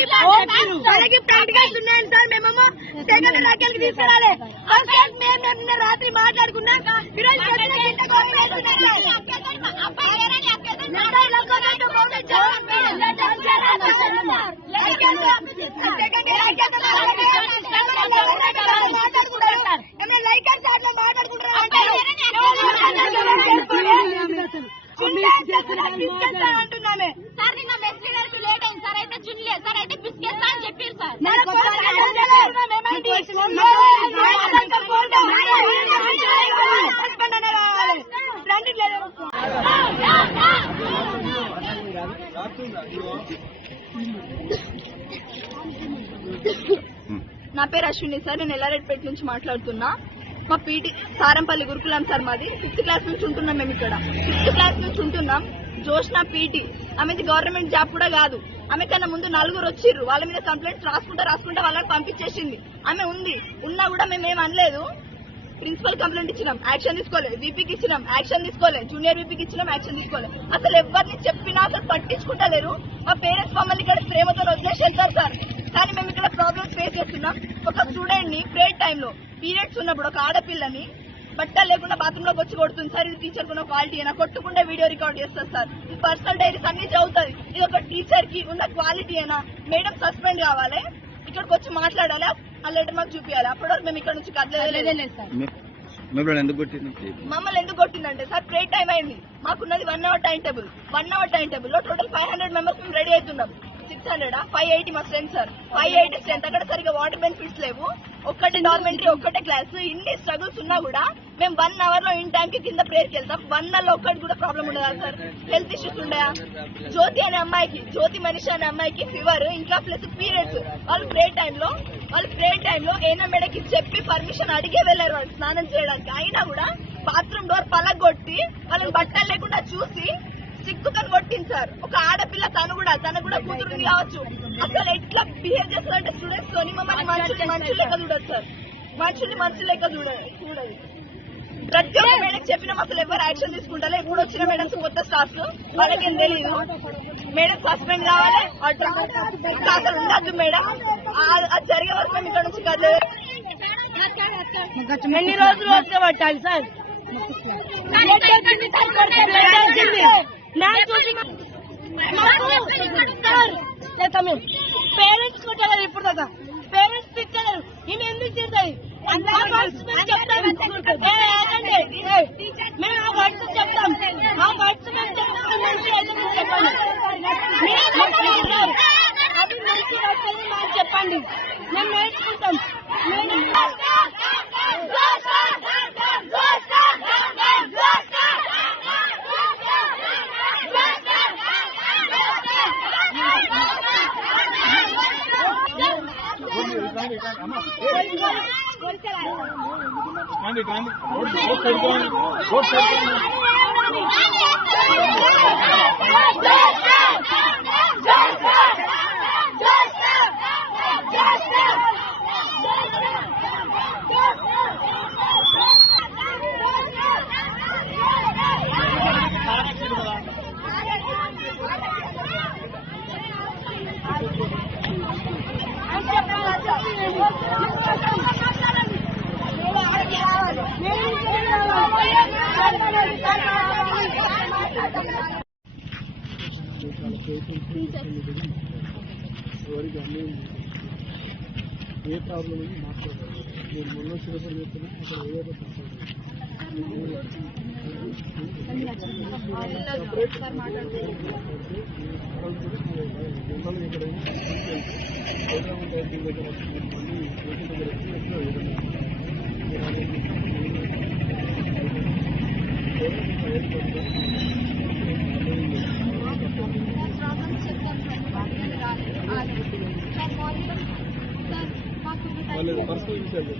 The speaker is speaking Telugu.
మనకి ప్రాక్టికల్స్ ఉన్నాయండి సార్. మేమేమో సెకండ్ రాకెళ్ళకి తీసుకురాలి. మేము రాత్రి మాట్లాడుకున్నా అంటున్నామే సార్. నిన్న మెస్ లీడర్ లేట్ అయింది సార్. అయితే చున్లేదు సార్. అయితే బిస్కెట్స్ అని చెప్పారు సార్. నా పేరు అశ్విని సార్. నేను ఎల్లారెడ్డిపేట నుంచి మాట్లాడుతున్నా. మా పీటీ సారంపల్లి గురుకులం సార్. మాది 6th క్లాస్ నుంచి ఉంటున్నాం. మేము ఇక్కడ 6th క్లాస్ నుంచి ఉంటున్నాం. జోష్నా పీటీ ఆమెది గవర్నమెంట్ జాబ్ కూడా కాదు. ఆమె కన్నా ముందు 4 వచ్చిర్రు. వాళ్ళ మీద కంప్లైంట్స్ రాసుకుంటే వాళ్ళకి పంపించేసింది. ఆమె ఉన్నా కూడా మేమేం అనలేదు. ప్రిన్సిపల్ కంప్లైంట్ ఇచ్చినాం, యాక్షన్ తీసుకోలేదు. వీపీకి ఇచ్చినాం, యాక్షన్ తీసుకోలేదు. జూనియర్ వీపీకి ఇచ్చినాం, యాక్షన్ తీసుకోలేదు. అసలు ఎవరిని చెప్పినా అసలు పట్టించుకుంటలేరు. మా పేరెంట్స్ మమ్మల్ని ఇక్కడ ప్రేమతో వదిలేసి వెళ్తారు సార్. కానీ మేము ఇక్కడ ప్రాబ్లమ్స్ ఫేస్ చేస్తున్నాం. ఒక స్టూడెంట్ ని ప్రేయర్ టైంలో పీరియడ్స్ ఉన్నప్పుడు ఒక ఆడపిల్లని బట్టలు లేకుండా బాత్రూమ్ లోకి వచ్చి కొడుతుంది సార్. ఇది టీచర్ కున్న క్వాలిటీ అయినా కొట్టుకుంటే వీడియో రికార్డ్ చేస్తారు సార్. ఇది పర్సనల్ డైరీస్ అన్ని చదువుతుంది. ఇది ఒక టీచర్ కి ఉన్న క్వాలిటీ అయినా. మేడం సస్పెండ్ కావాలి, ఇక్కడికి వచ్చి మాట్లాడాలి, ఆ లెటర్ మాకు చూపించాలి. అప్పటి వరకు మేము ఇక్కడ నుంచి కదలేదు సార్. మమ్మల్ని ఎందుకు కొట్టిందంటే సార్ ప్రేయర్ టైం అయింది. మాకున్నది 1 hour time table. 1 hour time table లో టోటల్ 500 మెంబర్స్ మేము రెడీ అవుతున్నాం. 600 580 మా స్ట్రెంత్ సార్. 580 స్ట్రెంత్. అక్కడ సరిగా వాటర్ బెనిఫిట్స్ లేవు. ఒక్కటే డార్మెంటరీ, ఒక్కటే క్లాస్. ఇన్ని స్ట్రగుల్స్ ఉన్నా కూడా మేము 1 hour లో ఇన్ టైం కి కింద ప్రేయర్కి వెళ్తాం. 1 hour లో ఒక్కటి కూడా ప్రాబ్లం ఉండదా సార్? హెల్త్ ఇష్యూస్ ఉండయా? జ్యోతి అనే అమ్మాయికి, జ్యోతి మనిషి అనే అమ్మాయికి ఫీవర్, ఇంకా ప్లస్ పీరియడ్స్. వాళ్ళు ప్రేయర్ టైంలో ఏనా మేడకి చెప్పి పర్మిషన్ అడిగే వెళ్లారు వాళ్ళు స్నానం చేయడానికి. అయినా కూడా బాత్రూమ్ డోర్ పలగొట్టి వాళ్ళని బట్టలు లేకుండా చూసి సిగ్గుకని కొట్టింది సార్. ఒక ఆడపిల్ల తను కూడా కూతురు కావచ్చు. అసలు ఎట్లా బిహేవ్ చేస్తారంటే స్టూడెంట్స్ తోని మమ్మల్ని మనుషులు లెక్క చూడదు సార్. మనుషులు లెక్క చూడదు. ప్రతి ఒక్క మేడం చెప్పినా అసలు ఎవరు యాక్షన్ తీసుకుంటారు. ఇప్పుడు వచ్చిన మేడమ్స్ కొత్త స్టాఫ్స్ వాళ్ళకేం తెలియదు. మేడం సస్పెండ్ కావాలి, అసలు ఉండద్దు మేడం. అది జరిగే వరకు మేము ఇక్కడ నుంచి కదలేదు. ఎన్ని రోజులు వస్తే పట్టాలి సార్? పేరెంట్స్ కొట్టారు ఇప్పుడు దాకా. పేరెంట్స్ తిట్టలేరు. ఈమె ఎందుకు తింటాయి? మేము ఆ వర్డ్స్ చెప్తాం. ఆ వర్డ్స్ మేము చెప్తాం. మంచి చెప్పండి. అది మంచి వస్తుంది మాకు చెప్పండి. మేము నేర్చుకుంటాం. ఏ ప్రాబ్లం మాట్లాడాలి. నేను మొన్న చిన్నప్పుడు చెప్తున్నా అక్కడ ఏదో పర్సనల్ విషయాలు